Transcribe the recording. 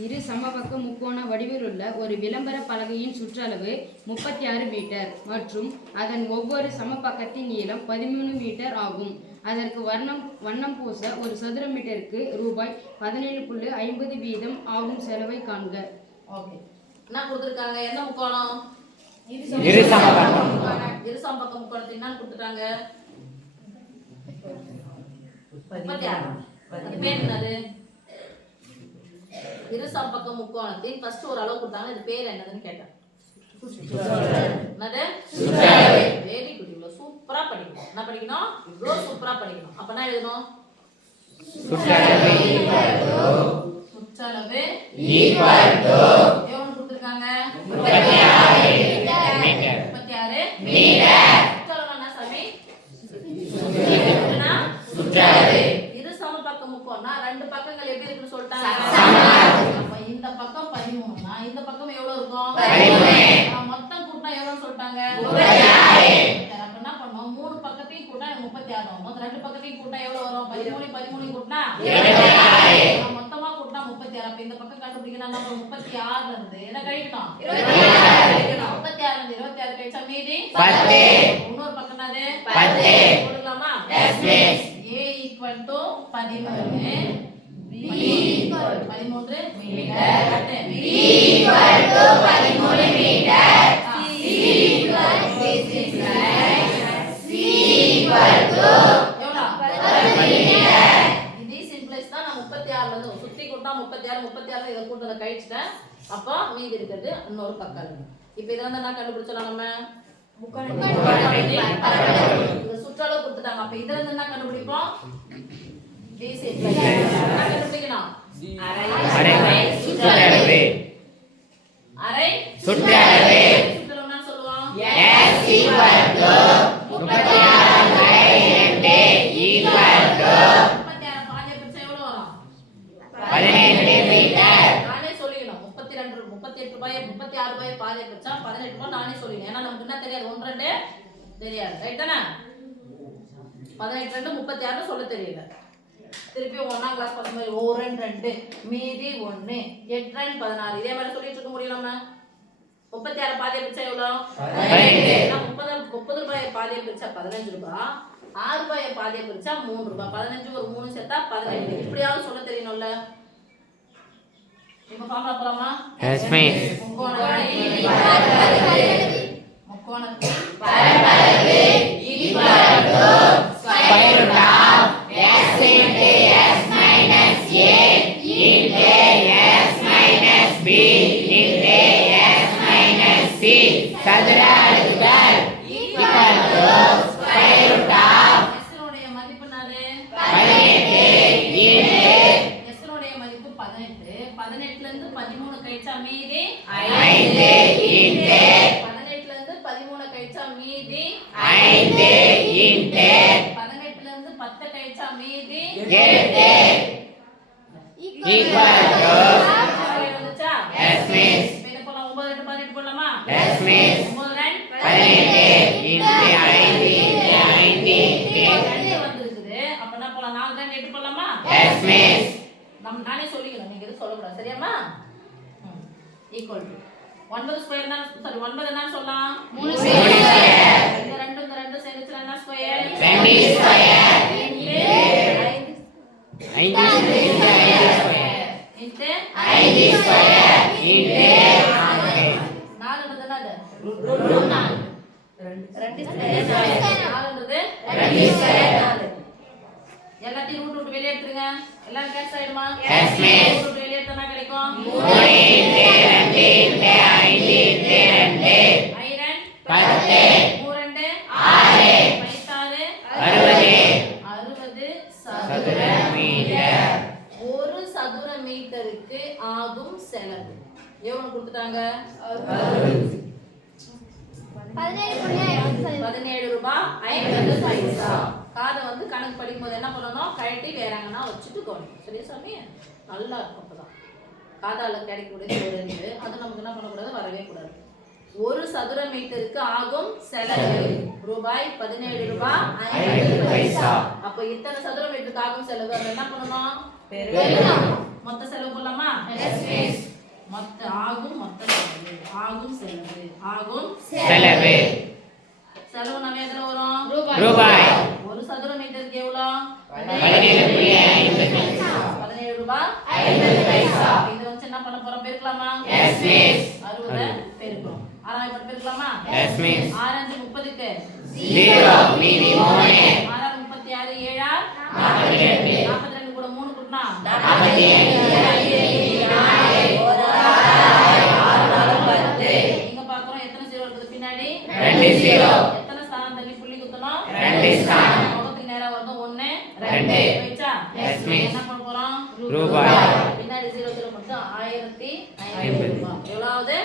இரு சமபக்க முக்கோண வடிவிலுள்ள ஒரு விளம்பர பலகையின் சுற்றளவு 36 மீட்டர் மற்றும் அதன் ஒவ்வொரு சமபக்கத்தின் நீளம் 13 மீட்டர் ஆகும். அதற்கு வண்ணம் பூச ஒரு சதுர மீட்டருக்கு ரூபாய் 17.50 வீதம் ஆகும் செலவை காண்க. ஓகே, என்ன கொடுத்துருக்காங்க? என்ன முக்கோணம்? இரு சமபக்க முக்கோணத்தை என்ன கொடுத்துட்டாங்க? 36. அது பேர் என்னது? இரு சமபக்க முக்கோணத்தின் ஃபர்ஸ்ட் ஒரு அளவு கொடுத்தாங்க. இது பேர் என்னதுன்னு கேட்டேன். என்னது? Very good. இவ்வளவு சூப்பரா படிக்கணும். என்ன படிக்கணும்? இவ்வளவு சூப்பரா படிக்கணும். அப்ப என்ன எழுதணும்? சுற்றளவு எவ்வளவு கொடுத்திருக்காங்க? 36 மீட்டர். சுற்றளவு என்ன சாமி? இரு சமபக்க முக்கோணம்னா ரெண்டு பக்கங்கள் எப்படி இருக்குன்னு சொல்லிட்டாங்க. அப்ப இந்த பக்கம் 13னா இந்த பக்கம் எவ்வளவு இருக்கும்? 13. மொத்தம் கூட்டினா எவ்வளவு சொல்லிட்டாங்க? 36. அப்ப என்ன பண்ணுவோம்? மூணு பக்கத்தையும் கூட்டினா 36 வரும். ரெண்டு பக்கத்தையும் கூட்டினா எவ்வளவு வரும்? 13 கூட்டினா 26. மொத்தமா கூட்டினா 36. அப்ப இந்த பக்கம் கண்டுபிடிக்கணும். நம்ம 36ல இருந்து என்ன கழிக்கணும்? 26. 36ல இருந்து 26 கழிச்சா மீதி 10. இன்னொரு பக்கம் என்னது? 10. போடலாமா? Yes miss. A = 13, B = 13 metre, B = 13 metre, C = 16, C = எவ்வளவு? 13 மீட்டர். இது சிம்பிளைஸ் தான். நான் 36ல இருந்து சுத்தி கூட்டா 36 இத கூட்டத கழிச்சிட்டேன். அப்ப மீதி இருக்கிறது இன்னொரு பக்கம் இருக்கு. இப்போ இத வந்து என்ன கண்டுபிடிச்சலாம்? நம்ம சுற்றளவு கொடுத்துட்டாங்க. அப்ப இதுல இருந்து என்ன கண்டுபிடிப்போம்? கண்டுபிடிக்கணும். அரை சுற்றளவு. சுற்றளவுன்னா சொல்லுவோம் S = 36/2 36 பாதியை பிரிச்சா எவ்வளவு வரும்? 18 மீட்டர். நானே சொல்லிடணும். 38 ரூபாய் 36 ரூபாய் பாதியை பிரிச்சா 18 ரூபாய் நானே சொல்லிடணும். ஏன்னா நமக்கு என்ன தெரியாது? 1 2 தெரியாது. ரைட் தானே? 18 2 36 சொல்ல தெரியல. திருப்பி 1ஆம் கிளாஸ் பசங்க 1 2 மீதி 1 8 16 இதே மாதிரி சொல்லிட்டு இருக்க முடியும். நம்ம 36 பாதியை பிரிச்சா எவ்வளவு? 18. 30 ரூபாய் பாதியை பிரிச்சா 15 ரூபாய், 6 ரூபாய் பாதியை பிரிச்சா 3 ரூபாய், 15 ஒரு 3 சேர்த்தா 18. இப்படியாவது சொல்ல தெரியணும்ல. இப்போ ஃபார்முலா போலாமா? Yes miss. முக்கோணத்தின் பரப்பளவு square root of s into s minus a into s minus b into s minus c சதுர அடுக்குகள் equal to square root of s உடைய மதிப்பு என்னது? 18 into s உடைய மதிப்பு 18. 18ல இருந்து 13 கழிச்சா மீதி 5 into 18ல இருந்து 13 கழிச்சா மீதி 5 into 18ல இருந்து 10 கழிச்சா மீதி 8 equal to வந்துச்சா? Yes miss. இப்போ போலாம் 9 2 18 போலாமா? Yes miss. 9 2 18 into 5 into 5 வந்திருக்குது. அப்ப என்ன போலாம்? 4 2 8 போலாமா? Yes miss. நானே சொல்லிக்கிறேன், நீங்க எதுவும் சொல்லக்கூடாது. சரியாமா? ஈக்குவல் டு 9 ஸ்கொயர் என்ன? சாரி 9 என்ன சொல்லலாம்? 3 ஸ்கொயர். இந்த ரெண்டு சேர்ந்துச்சுனா என்ன square? 20 square. Into 5 square. Into 5 square. Into 4 என்னது? ரூட் 4. 2 ஸ்கொயர் 4ன்றது 2 ஸ்கொயர் 4. எல்லாத்தையும் ரூட் விட்டு வெளியே எடுத்துருங்க. எல்லாம் கேன்சல் ஆயிடுமா? Yes miss. ரூட் வெளியே எடுத்தா கிடைக்கும் 3 into 2 into 5 into 2 ஐரன் 10 3 2 6 60 சதுர மீட்டர். ஒரு சதுர மீட்டருக்கு ஆகும் செலவு எவ்வளவு கொடுத்துட்டாங்க? 17 ரூபாய் 50 பைசா. காதை வந்து கணக்கு படிக்கும்போது என்ன பண்ணணும்? கழட்டி வேறாங்கன்னா வச்சுட்டு போகணும். சரியா சாமி? நல்லா இருக்கும். அப்பதான் காதால கிடைக்கக்கூடிய ஒரு இது அது நமக்கு என்ன பண்ணக்கூடாது? வரவே கூடாது. ஒரு சதுர மீட்டருக்கு ஆகும் செலவு ரூபாய் 17 ரூபாய் 50 பைசா. அப்ப இத்தனை சதுர மீட்டருக்கு ஆகும் செலவு என்ன பண்ணணும்? மொத்த செலவு போடலாமா? மொத்த ஆகும் மொத்த செலவு ஆகும் செலவு ஆகும் செலவு செலவு நம்ம எதுல வரும்? ரூபாய் ஒரு சதுர மீட்டருக்கு எவ்வளோ? 17.50 ரூபாய் 50 இதை வச்சு என்ன பண்ண போறோம்? பெருக்கலாமா? 60 பெருக்கிறோம். 6 இப்ப பெருக்கலாமா? 6 5 30க்கு 0 மீதி 3 6 36 7 42 கூட 3 கூட்டினா 47 இங்க பாக்குறோம் எத்தனை ஜீரோ இருக்குது பின்னாடி? 2 0 எத்தனை ஸ்தானம் தள்ளி புள்ளி குத்தணும்? 2 ஸ்தானம் முகத்துக்கு நேரா வருது 1 2 போயிச்சா? என்ன பண்ண போறோம்? ரூபாய் பின்னாடி 0 0 மட்டும் 1050 50. எவ்வளவு?